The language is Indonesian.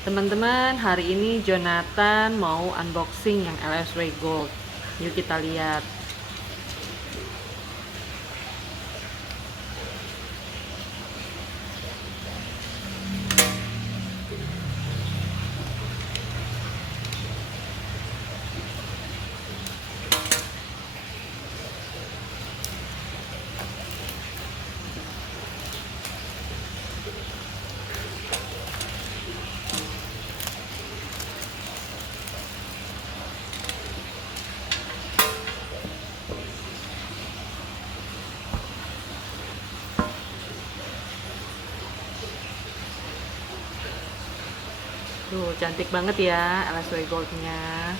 Teman-teman, hari ini Jonathan mau unboxing yang LSW Gold. Yuk kita lihat. Tuh, cantik banget ya LSW Gold-nya.